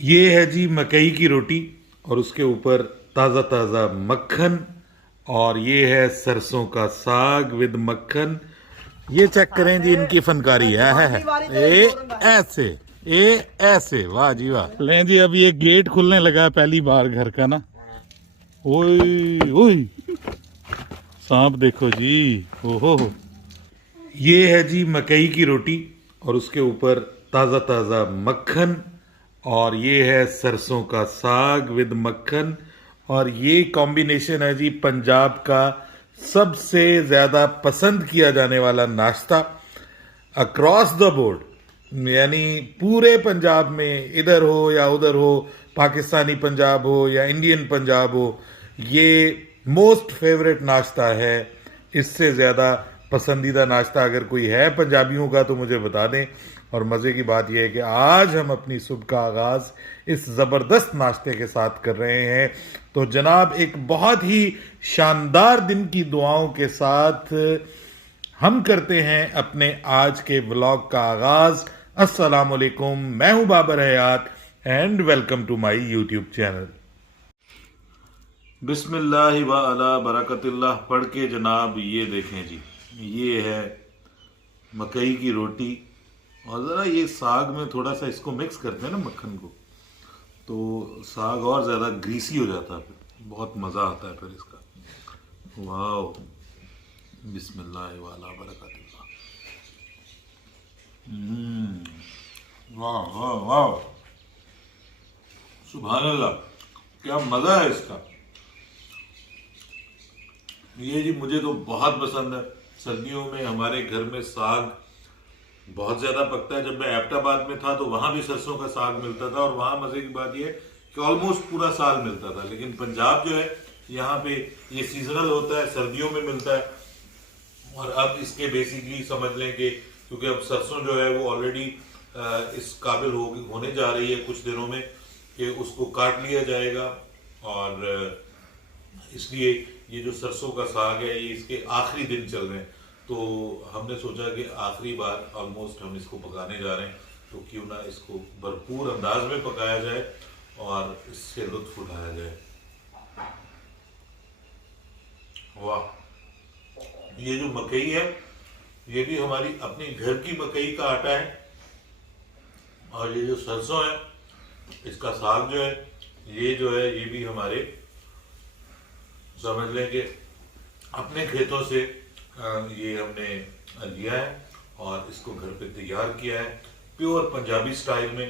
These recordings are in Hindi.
ये है जी मकई की रोटी और उसके ऊपर ताज़ा ताज़ा मक्खन। और ये है सरसों का साग विद मक्खन। ये चेक करें जी इनकी फनकारी है ए ऐसे ए ऐसे, वाह जी वाह। लें जी अब ये गेट खुलने लगा है पहली बार घर का ना। ओए ओए सांप देखो जी, ओहो। ये है जी मकई की रोटी और उसके ऊपर ताज़ा ताज़ा मक्खन। और ये है सरसों का साग विद मक्खन। और ये कॉम्बिनेशन है जी पंजाब का सबसे ज़्यादा पसंद किया जाने वाला नाश्ता अक्रॉस द बोर्ड। यानी पूरे पंजाब में, इधर हो या उधर हो, पाकिस्तानी पंजाब हो या इंडियन पंजाब हो, ये मोस्ट फेवरेट नाश्ता है। इससे ज़्यादा पसंदीदा नाश्ता अगर कोई है पंजाबियों का तो मुझे बता दें। और मज़े की बात यह है कि आज हम अपनी सुबह का आगाज़ इस ज़बरदस्त नाश्ते के साथ कर रहे हैं। तो जनाब एक बहुत ही शानदार दिन की दुआओं के साथ हम करते हैं अपने आज के व्लॉग का आगाज़। अस्सलाम वालेकुम, मैं हूं Babar Hayat and welcome to my YouTube channel. बिस्मिल्लाह व अला बरकतिल्लाह पढ़ के जनाब ये देखें जी, ये है मकई की रोटी। और ज़रा ये साग में थोड़ा सा इसको मिक्स करते हैं ना मक्खन को, तो साग और ज़्यादा ग्रीसी हो जाता है, फिर बहुत मज़ा आता है फिर इसका। वाह, बिस्मिल्लाह व अला बरकतिल्लाह। वाह वाह वाह, सुभान अल्लाह, क्या मज़ा है इसका। ये जी मुझे तो बहुत पसंद है। सर्दियों में हमारे घर में साग बहुत ज़्यादा पकता है। जब मैं एबटाबाद में था तो वहाँ भी सरसों का साग मिलता था और वहाँ मज़े की बात यह कि ऑलमोस्ट पूरा साल मिलता था। लेकिन पंजाब जो है यहाँ पे ये सीजनल होता है, सर्दियों में मिलता है। और अब इसके बेसिकली समझ लें कि क्योंकि अब सरसों जो है वो ऑलरेडी इस काबिल होने जा रही है कुछ दिनों में कि उसको काट लिया जाएगा। और इसलिए ये जो सरसों का साग है ये इसके आखिरी दिन चल रहे हैं। तो हमने सोचा कि आखिरी बार ऑलमोस्ट हम इसको पकाने जा रहे हैं, तो क्यों ना इसको भरपूर अंदाज में पकाया जाए और इससे लुत्फ उठाया जाए। वाह, ये जो मकई है ये भी हमारी अपनी घर की मकई का आटा है। और ये जो सरसों है इसका साग जो है ये भी हमारे समझ लें कि अपने खेतों से ये हमने लिया है और इसको घर पे तैयार किया है प्योर पंजाबी स्टाइल में।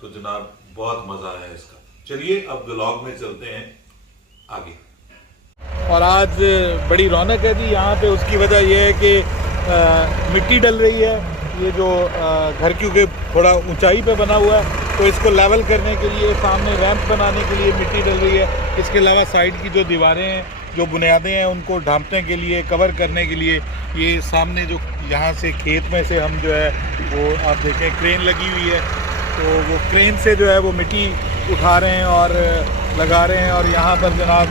तो जनाब बहुत मज़ा आया इसका। चलिए अब व्लॉग में चलते हैं आगे। और आज बड़ी रौनक है जी यहाँ पे। उसकी वजह यह है कि मिट्टी डल रही है। ये जो घर क्योंकि थोड़ा ऊंचाई पे बना हुआ है तो इसको लेवल करने के लिए, सामने रैंप बनाने के लिए मिट्टी डल रही है। इसके अलावा साइड की जो दीवारें हैं, जो बुनियादें हैं, उनको ढांपने के लिए, कवर करने के लिए ये सामने जो यहाँ से खेत में से हम जो है वो आप देखें क्रेन लगी हुई है, तो वो क्रेन से जो है वो मिट्टी उठा रहे हैं और लगा रहे हैं। और यहाँ पर जनाब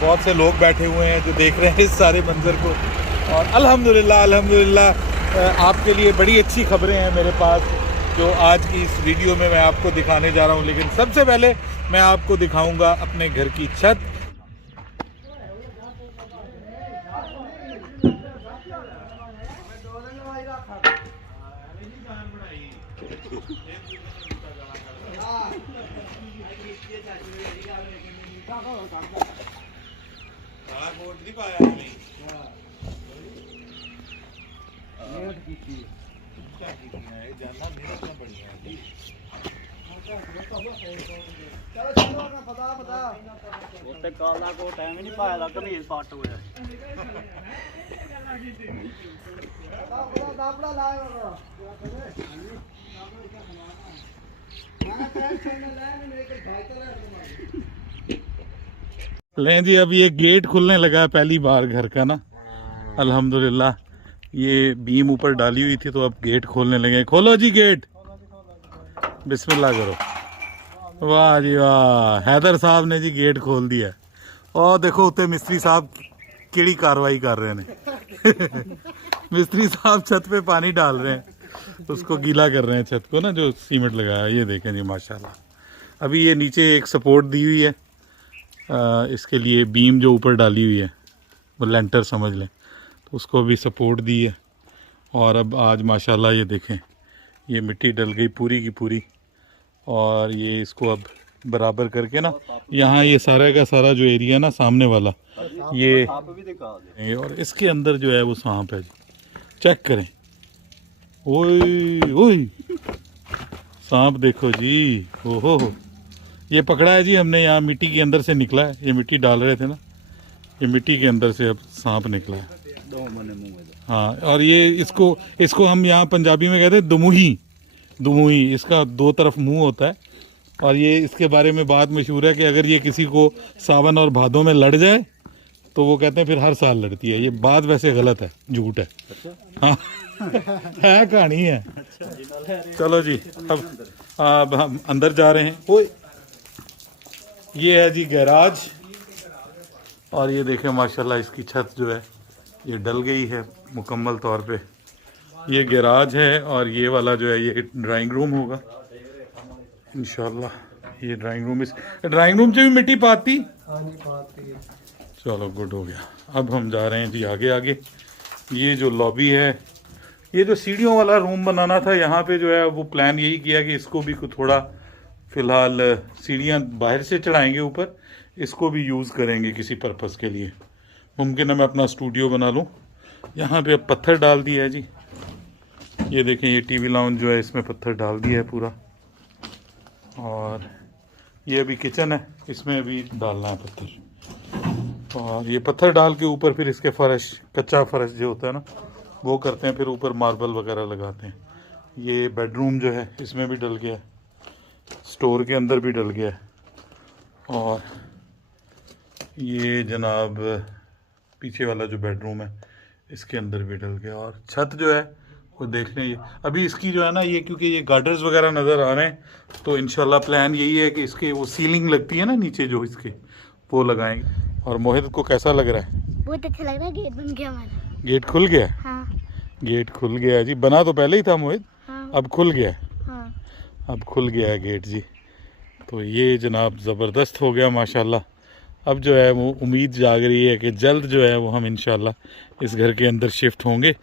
बहुत से लोग बैठे हुए हैं जो देख रहे हैं इस सारे मंज़र को। और अल्हम्दुलिल्लाह अल्हम्दुलिल्लाह आपके लिए बड़ी अच्छी खबरें हैं मेरे पास जो आज की इस वीडियो में मैं आपको दिखाने जा रहा हूं। लेकिन सबसे पहले मैं आपको दिखाऊंगा अपने घर की छत। ਉੱਤੇ ਕਾਲਾ ਕੋਟ ਐ ਨਹੀਂ ਪਾਇਆ ਦਾ ਕਮੀਜ਼ ਪੱਟ ਹੋਇਆ लें जी अब ये गेट खुलने लगा है पहली बार घर का ना। अल्हम्दुलिल्लाह ये बीम ऊपर डाली हुई थी तो अब गेट खोलने लगे। खोलो जी गेट, बिस्मिल्लाह करो। वाह जी वाह, हैदर साहब ने जी गेट खोल दिया। और देखो उत्ते मिस्त्री साहब केड़ी कार्रवाई कर रहे हैं मिस्त्री साहब छत पे पानी डाल रहे हैं। उसको गीला कर रहे हैं छत को ना, जो सीमेंट लगाया। ये देखें जी माशाल्लाह। अभी ये नीचे एक सपोर्ट दी हुई है इसके लिए, बीम जो ऊपर डाली हुई है वो लेंटर समझ लें, तो उसको भी सपोर्ट दी है। और अब आज माशाल्लाह ये देखें, ये मिट्टी डल गई पूरी की पूरी, और ये इसको अब बराबर करके ना, यहाँ ये सारा का सारा जो एरिया ना सामने वाला, ये और इसके अंदर जो है वो सांप है जी। चेक करें, ओए ओए सांप देखो जी, ओहो ये पकड़ा है जी हमने, यहाँ मिट्टी के अंदर से निकला है। ये मिट्टी डाल रहे थे ना, ये मिट्टी के अंदर से अब सांप निकला है। हाँ, और ये इसको हम यहाँ पंजाबी में कहते हैं दुमुही। दुमुही, इसका दो तरफ मुंह होता है, और ये इसके बारे में बात मशहूर है कि अगर ये किसी को सावन और भादों में लड़ जाए तो वो कहते हैं फिर हर साल लड़ती है। ये बात वैसे गलत है, झूठ है। हाँ है, कहानी है। चलो जी, अब हम अंदर जा रहे हैं। ओए, ये है जी गैराज, और ये देखें माशाल्लाह इसकी छत जो है ये डल गई है मुकम्मल तौर पे। ये गैराज है, और ये वाला जो है ये ड्राइंग रूम होगा इंशाल्लाह। ये ड्राइंग रूम, इस ड्राइंग रूम से भी मिट्टी पाती। चलो गुड हो गया। अब हम जा रहे हैं जी आगे आगे। ये जो लॉबी है, ये जो सीढ़ियों वाला रूम बनाना था यहाँ पे जो है वो प्लान यही किया कि इसको भी कुछ थोड़ा फ़िलहाल सीढ़ियाँ बाहर से चढ़ाएंगे ऊपर, इसको भी यूज़ करेंगे किसी पर्पज़ के लिए। मुमकिन है मैं अपना स्टूडियो बना लूँ। यहाँ पे अब पत्थर डाल दिया है जी, ये देखें, ये टीवी लाउंज जो है इसमें पत्थर डाल दिया है पूरा। और ये अभी किचन है, इसमें अभी डालना है पत्थर। और ये पत्थर डाल के ऊपर फिर इसके फर्श, कच्चा फर्श जो होता है ना वो करते हैं, फिर ऊपर मार्बल वगैरह लगाते हैं। ये बेडरूम जो है इसमें भी डल गया है, स्टोर के अंदर भी डल गया है, और ये जनाब पीछे वाला जो बेडरूम है इसके अंदर भी डल गया। और छत जो है वो देख लें, अभी इसकी जो है ना ये, क्योंकि ये गार्डर्स वगैरह नज़र आ रहे हैं, तो इंशाल्लाह प्लान यही है कि इसके वो सीलिंग लगती है ना नीचे जो इसके, वो लगाएंगे। और मोहित को कैसा लग रहा है? बहुत अच्छा लग रहा है। गेट बन गया हमारा। गेट खुल गया? हाँ। गेट खुल गया जी, बना तो पहले ही था मोहित। हाँ। अब खुल गया। हाँ। अब खुल गया है गेट जी। तो ये जनाब ज़बरदस्त हो गया माशाल्लाह। अब जो है वो उम्मीद जाग रही है कि जल्द जो है वो हम इंशाल्लाह इस घर के अंदर शिफ्ट होंगे।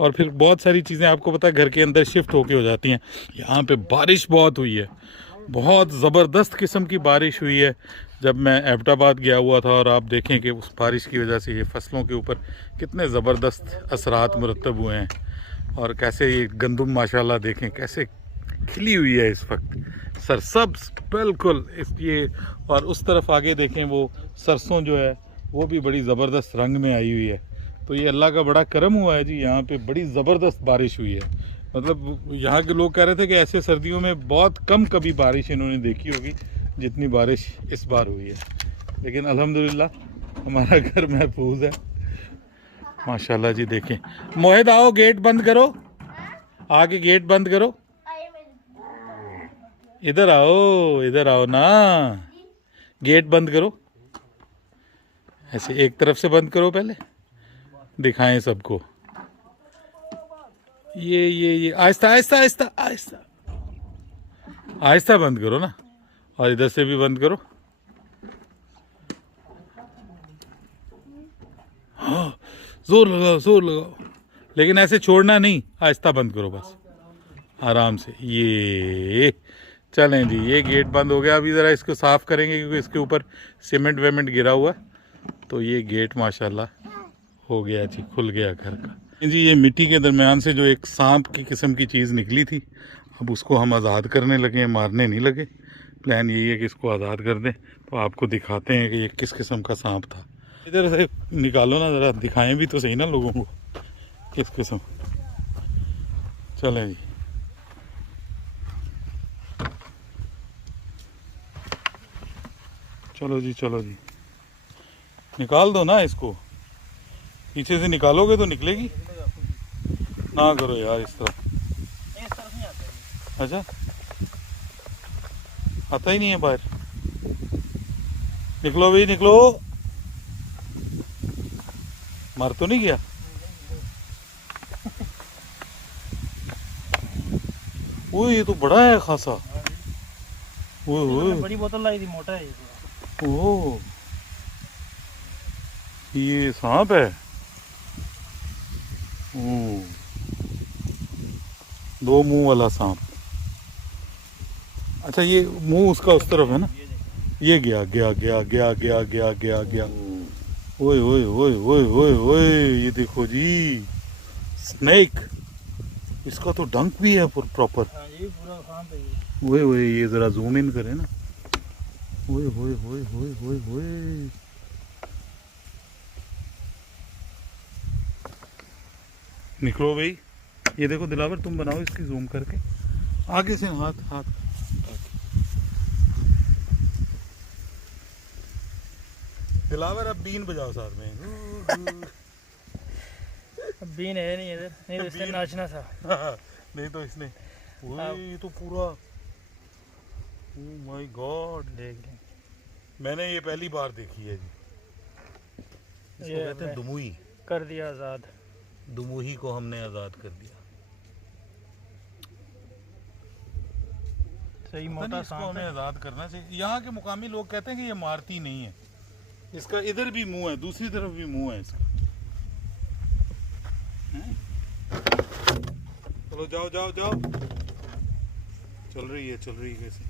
और फिर बहुत सारी चीज़ें आपको पता है घर के अंदर शिफ्ट होके हो जाती हैं। यहाँ पे बारिश बहुत हुई है, बहुत ज़बरदस्त किस्म की बारिश हुई है। जब मैं एबटाबाद गया हुआ था, और आप देखें कि उस बारिश की वजह से ये फसलों के ऊपर कितने ज़बरदस्त असरात मुरतब हुए हैं, और कैसे ये गंदम माशाल्लाह देखें कैसे खिली हुई है इस वक्त, सरसब्ज बिल्कुल ये। और उस तरफ आगे देखें वो सरसों जो है वो भी बड़ी ज़बरदस्त रंग में आई हुई है। तो ये अल्लाह का बड़ा करम हुआ है जी, यहाँ पे बड़ी ज़बरदस्त बारिश हुई है। मतलब यहाँ के लोग कह रहे थे कि ऐसे सर्दियों में बहुत कम कभी बारिश इन्होंने देखी होगी जितनी बारिश इस बार हुई है। लेकिन अल्हम्दुलिल्लाह हमारा घर महफूज है माशाल्लाह जी। देखें मोहित आओ, गेट बंद करो, आके गेट बंद करो। इधर आओ ना, गेट बंद करो। ऐसे एक तरफ से बंद करो, पहले दिखाएं सबको। ये आहिस्ता आहिस्ता आहिस्ता आहिस्ता आहिस्ता बंद करो ना, और इधर से भी बंद करो। हाँ, जोर लगाओ, लेकिन ऐसे छोड़ना नहीं, आहिस्ता बंद करो बस, आराम से। ये चलें जी, ये गेट बंद हो गया। अभी ज़रा इसको साफ़ करेंगे क्योंकि इसके ऊपर सीमेंट वेमेंट गिरा हुआ है। तो ये गेट माशाल्लाह हो गया जी, खुल गया घर का जी। ये मिट्टी के दरमियान से जो एक सांप की किस्म की चीज़ निकली थी, अब उसको हम आज़ाद करने लगे हैं, मारने नहीं लगे। प्लान यही है कि इसको आज़ाद कर दें। तो आपको दिखाते हैं कि ये किस किस्म का सांप था। इधर से निकालो ना ज़रा, दिखाएं भी तो सही ना लोगों को किस किस्म। चलें जी, चलो जी, निकाल दो ना इसको, पीछे से निकालोगे तो निकलेगी ना। करो यार इस तरह। अच्छा, आता ही नहीं है बाहर। निकलो भाई निकलो, मर तो नहीं गया? ओए ये तो बड़ा है खासा। ओए ओए बड़ी बोतल लाई थी, मोटा है ये थोड़ा। ओ ये सांप है। ओ 2 मुंह वाला सांप। अच्छा ये मुंह उसका उस तरफ है ना। ये गया गया गया गया गया गया गया गया। ओए ओए ओए ओए ओए ओए ये देखो जी स्नेक। इसका तो डंक भी है प्रॉपर। हाँ ये पूरा सांप है ये। ओए ओए ये जरा जूम इन करे ना। ओए ओए ओए ओए ओए ओए निकलो भाई। ये देखो दिलावर तुम बनाओ इसकी जूम करके आगे से हाथ हाथ। दिलावर अब बीन बजाओ साथ में। अब बीन है नहीं इधर, नहीं तो इससे नाचना था। नहीं तो इसने ओए ये तो पूरा ओह माय गॉड। देख लें। मैंने ये पहली बार देखी है जी। इसको ये कहते हैं दुमुई। कर दिया आज़ाद। दुमुही को हमने आजाद कर दिया। सही पता मोटा नहीं इसको सांप हमें है। आजाद करना चाहिए। यहाँ के मुकामी लोग कहते हैं कि ये मारती नहीं है। इसका इधर भी मुंह है, दूसरी तरफ भी मुंह है इसका। हैं? चलो जाओ जाओ जाओ। चल रही है कैसे।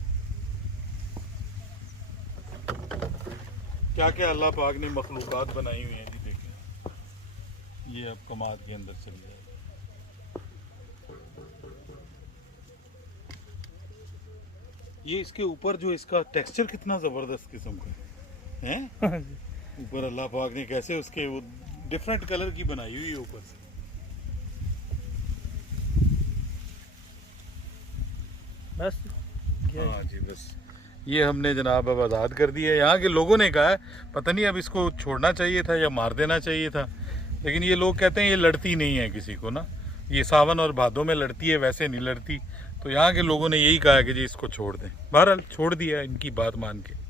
क्या क्या अल्लाह पाक ने मखलूकात बनाई हुई हैं जी। देखें ये अब कमाद के अंदर चल जाएगा। ये इसके ऊपर जो इसका टेक्सचर कितना जबरदस्त किस्म का है। ऊपर अल्लाह पाक ने कैसे उसके वो डिफरेंट कलर की बनाई हुई है ऊपर से। बस क्या हाँ जी बस ये हमने जनाब अब आज़ाद कर दिया है। यहाँ के लोगों ने कहा है पता नहीं अब इसको छोड़ना चाहिए था या मार देना चाहिए था, लेकिन ये लोग कहते हैं ये लड़ती नहीं है किसी को ना। ये सावन और भादों में लड़ती है, वैसे नहीं लड़ती। तो यहाँ के लोगों ने यही कहा है कि जी इसको छोड़ दें। बहरहाल छोड़ दिया इनकी बात मान के।